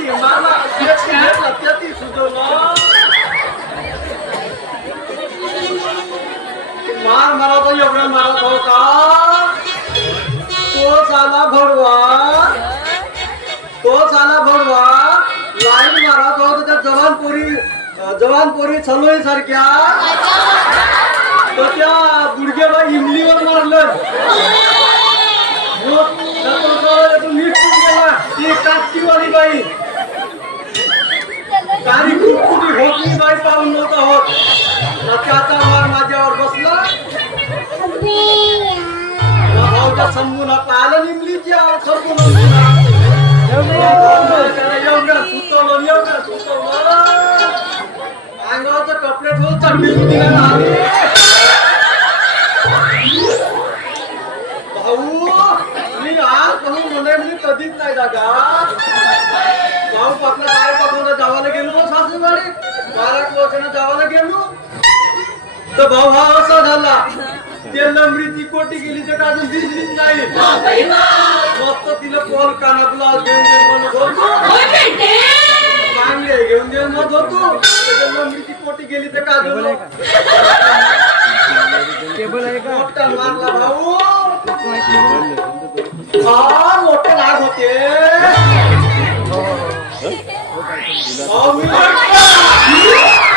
येती घेतला त्याती सुचवला मार मारा तो एवढं मारत होता तो झाला भडवा तो झाला भडवा लाईन मारत होत त्या जवान पोरी अं, जवान पोरी चलोई सारख्या तर त्या गुडघ्याला इमलीवर मारलं मग त्या तोंडावर तो नीट करून गेला ती काटकीवाली बाई काही कुटकुटी होती पाहून नव्हता होत तर मार माझ्यावर बसला. भाऊच्या समजून पाहिलं निमलीच्या समजून एवढं सुचवलं एवढं सुचवलं कपडे ठेवून भाऊ मी आज म्हणून मी कधीच नाही दादा भाऊ आपलं काय पाठवलं जावायला गेलो तर भाऊ हा असा झाला ते लंबडीची कोटी गेली तर अजून दिसलीच नाही मस्त तिला पोल काना ब्लाउज घेऊन दे म्हणत होतो. चांगले घेऊन दे म्हणत होतो. लंबडीची कोटी गेली तर का? टेबल आहे का? मोठा मारला भाऊ. हा मोठे नाग होते. भाऊ, मी भेटला!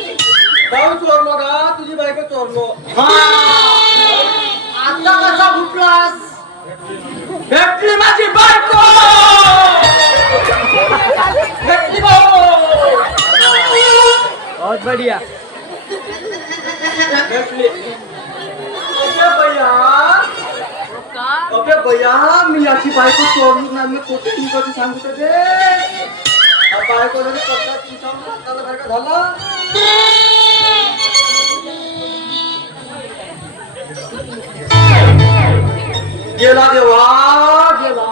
चोरलो का तुझी बायको चोरलो हा. आता कसा फुटलास भेटली माझी बायको भेटली भाऊ बहुत बढ़िया भेटली अबे भैया। अबे भैया मी याची बायको चोरली ना मी कोटी ती कधी सांगू ते बायको तुमच्या झाला? गेला देवा गेला.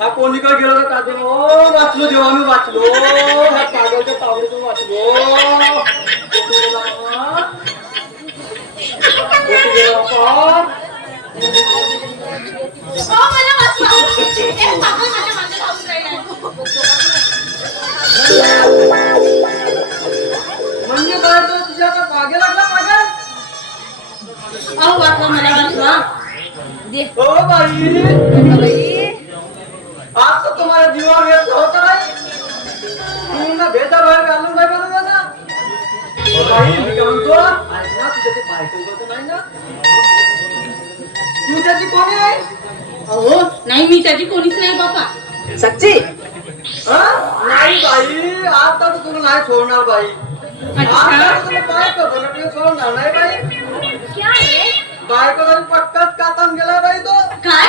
हा कोणी काय गेला का देव वाचलो देवा मी वाचलो. हा कागदच्या तावडीतून वाचलो? Oo, malakas pa. Eh, baka malakas ang Australian. म्हणजे काय तो तुझ्या आता मागे लागला माझ्या अहो वाटलं मला बसवा दे हो बाई आज तर तुम्हाला जीवावर व्यस्त होत नाही तुम्हाला भेटा बाहेर घालून काय बरं झालं बाई मी काय म्हणतो ना तुझ्या ते बायको वगैरे नाही ना। तू त्याची कोणी आहे अहो नाही मी त्याची कोणीच नाही बाबा सच्ची? हा? नाही बाई आता तर तुला नाही सोडणार बाई सोडणार नाही बाई बायको तरी पटकन कातून गेला बाई तो। काय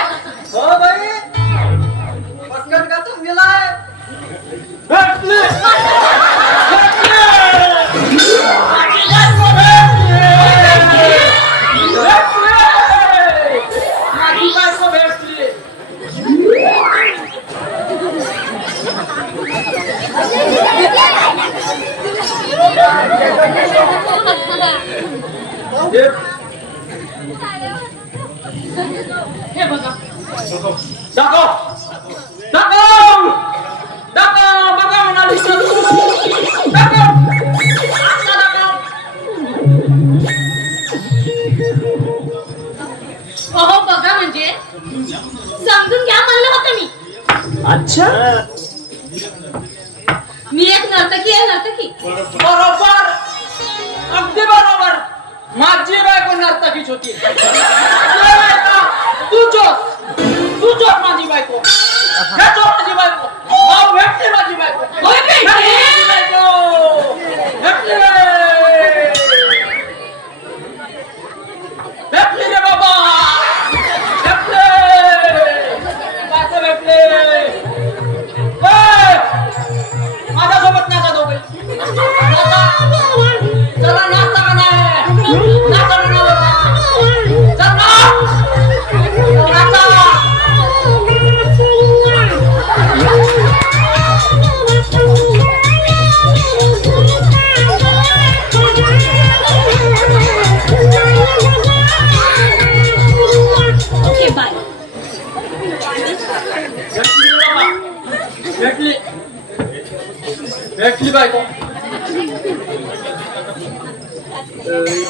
अहो बघा म्हणजे. समजून घ्या म्हणलं होतं मी. अच्छा. मी एक नर्तकी आहे नर्तकी. बरोबर. अगदी बरोबर. माझी बायको नर्तकीच होती. तू चोस तू चोस माझी बायको. हे चोर माझी बायको. भाऊ भेटली माझी बायको होय भेटली? भेटली माझी बायको भेटली भेटली भेटली भेटली बायको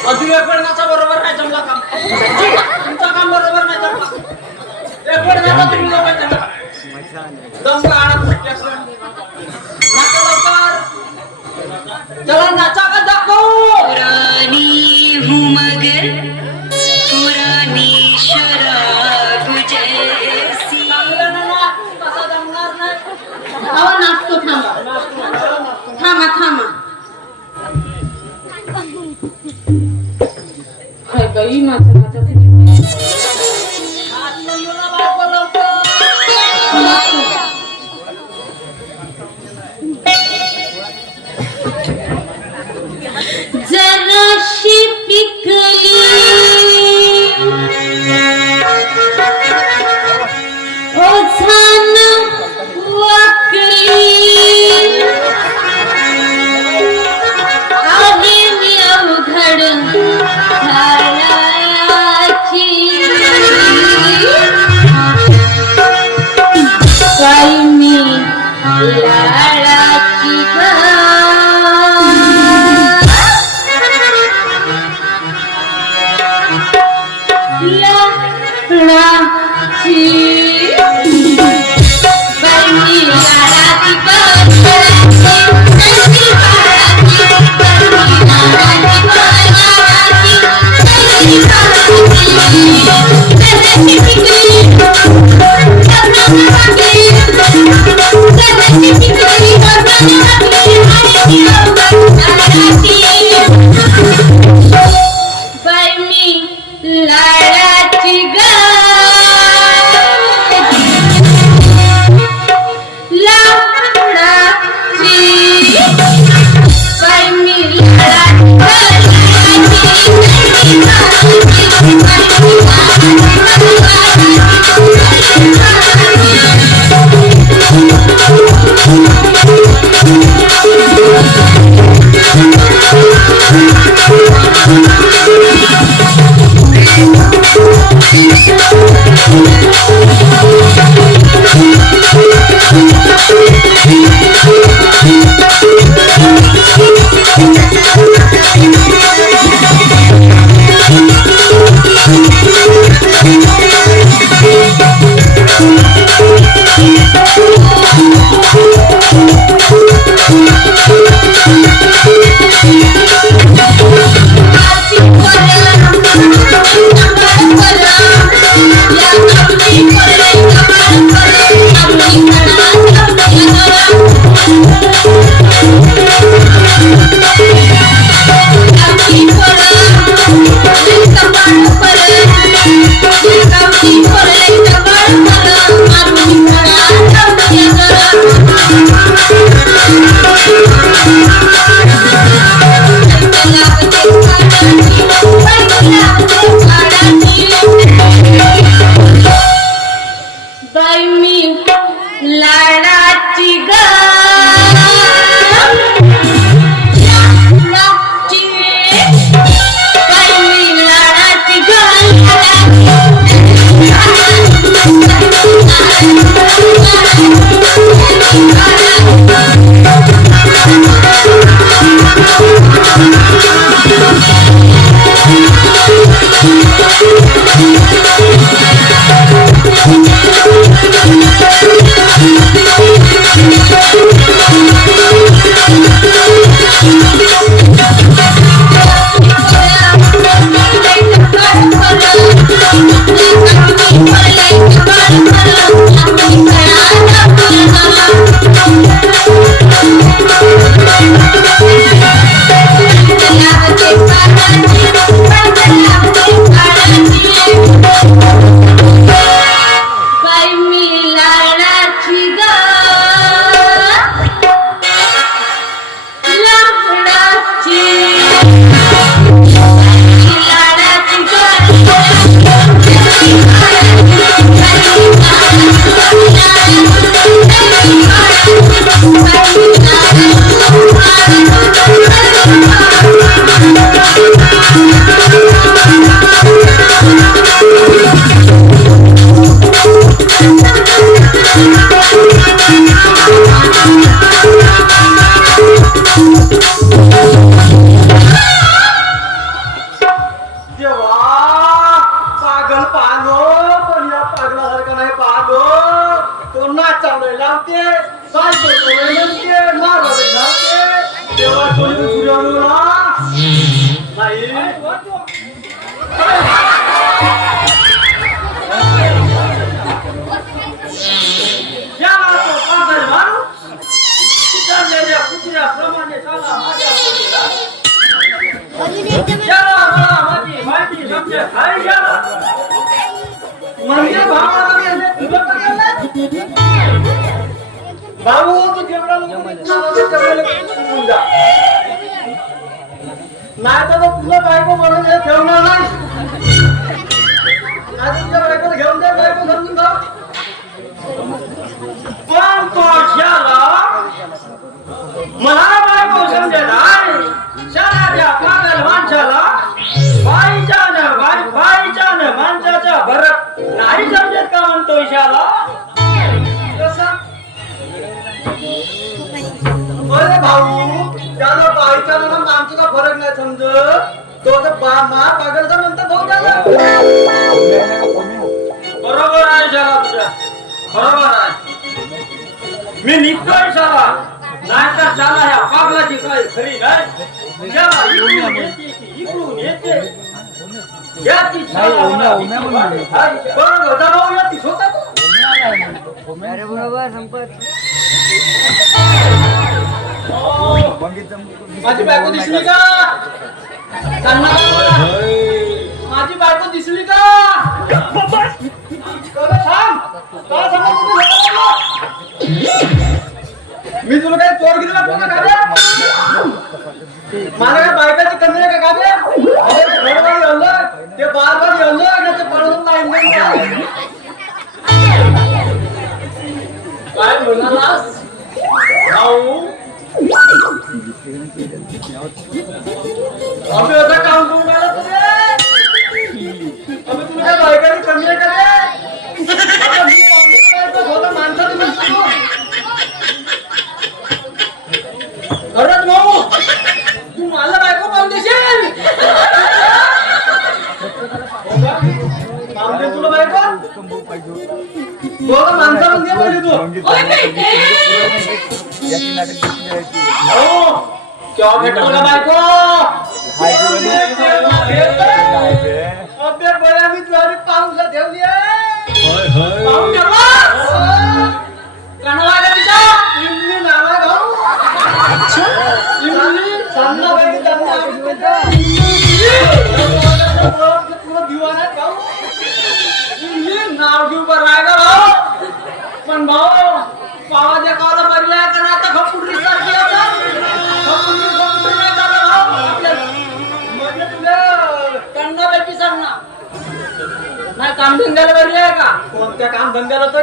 अजून एक वेळ नाचा बरोबर नाही जमला काम तुमचं काम बरोबर नाही जमला एक वेळ नाचा तुम्ही दोघं जमला दम काढा हाय बाई माझं बरणी नाही या तो पागल माणूस विचारलेल्या नाही तर तुझं बायको म्हणून ठेवणार नाही. नाही तुझ्या तो मा पागलचा म्हणतात भाऊ त्याला बरोबर आहे शाला तुझ्या. बरोबर आहे. मी निघतोय शाला. नाही तर शाला ह्या पागलाची काय खरी नाही? शाला इकडून येते की इकडून येते. याची शाला. मला भीती वाटते. बरोबर जा भाऊ याची स्वतः. तू. माझी बायको दिसली का? माझी बायको दिसली का? मी तुला काय चोर घेतला माझ्या काय बायकाची कमी का दोघं माणसामध्ये पहिले तू हो केव्हा भेटल का बायको अबे बया मी ज्वारी पाऊसला ठेवली पाऊस ठेवला कणवायला तिच्या इमली नाना गाऊ इमली चांगला बाई पूर्ण दिवाळ्यात गाऊ इमली नाव घेऊ बरं रायगा आहे का नाही? आता खपुंडी सारखी आता खपुंडी खपुंडी नाही झालं भाऊ? म्हणजे तुला सांग ना. नाही काम धंद्याला बरी आहे का? कोणत्या काम धंद्याला तर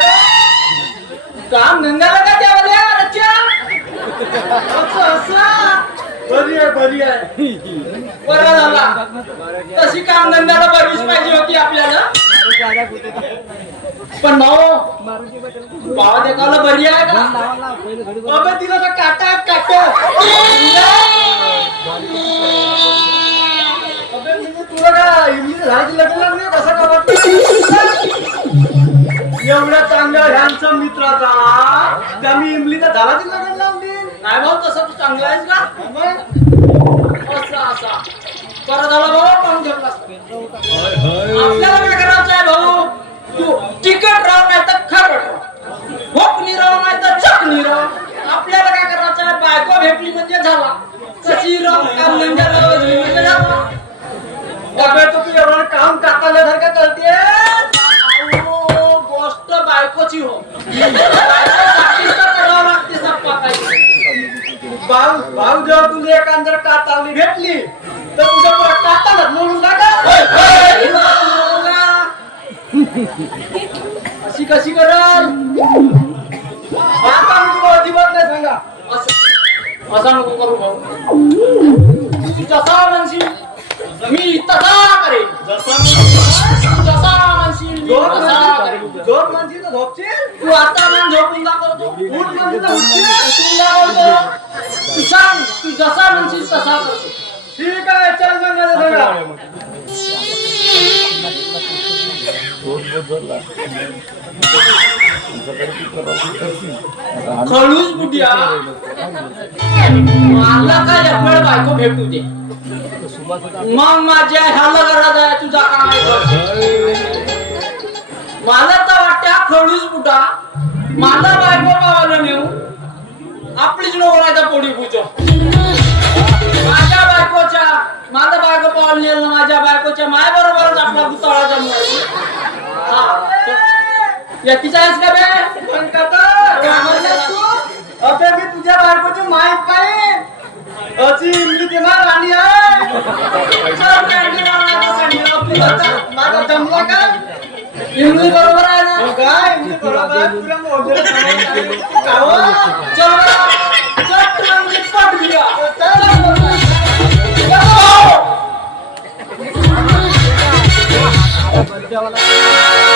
काम धंद्याला का द्यावा रच्या असं असं. बरी आहे बरी आहे. बरं झाला. तशी काम धंद्याला बरीच पाहिजे होती आपल्याला. पण भाऊ पावा देखावला बरी आहे का तिला तर काटा काटा. म्हणजे तुला का इंग्लिश झाडाची लग्न लागली कसं का वाटतं? एवढ्या चांगल्या ह्यांचा मित्राचा त्या मी इमलीच्या झाडाची लग्न लावली नाही भाऊ तसं तू चांगला आहेस का? असा असा. बरं झालं भाऊ पाहून घेतलास आपल्याला काय करायचं आहे भाऊ तू तिकट राह नाही तर खरं भोकनी राह नाही तर चकनी राह आपल्याला काय करायचं? बायको भेटली म्हणजे झाला. कशी राह काम म्हणजे तो तू एवढं काम काताल्यासारखं करते गोष्ट बायकोची हो. करावं लागते सप्पा काही भाऊ भाऊ जेव्हा तुला एक जर कातावली भेटली तर तुझ्या काताला म्हणून अशी कशी कराल आता मी तुला अजिबात नाही सांगा. असं असं नको करू भाऊ. तू जसा म्हणशील मी तसा करेन. जसा तू जसा म्हणशील झोप तसा म्हणशील करेन झोप म्हणशील तर झोपशील? तू आता मन झोपून दाखवतो. उठ म्हणशील तर उठशील उठून दाखवतो तू सांग तू जसा म्हणशील तसा करतो ठीक खळूस बुटिया मला काय वेळ बायको भेटू दे. मग माझ्या ह्याला घरात आहे तुझा काय मला तर वाटते खळूस बुटा मला बायको गावाला नेऊ. आपलीच नोकराचा पोडी पूजो माझ्या बायकोच्या माझा बायको पावाला नेल माझ्या बायकोच्या माय बरोबरच आपला भुताळा जमवायची यातीचा आहेस का बे? पण काका काय म्हणलास तू? अबे मी तुझ्या बायकोची माहीत पाहिजे अशी इमली ते ना राणी आहे. माझा जमला का? इंग्लिश बरोबर आहे ना? हो काय? इमली बरोबर आहे, पुऱ्या मोहल्ल्यात कावं? चल बरं. चल तुला पाठ দেওয়া লাগবে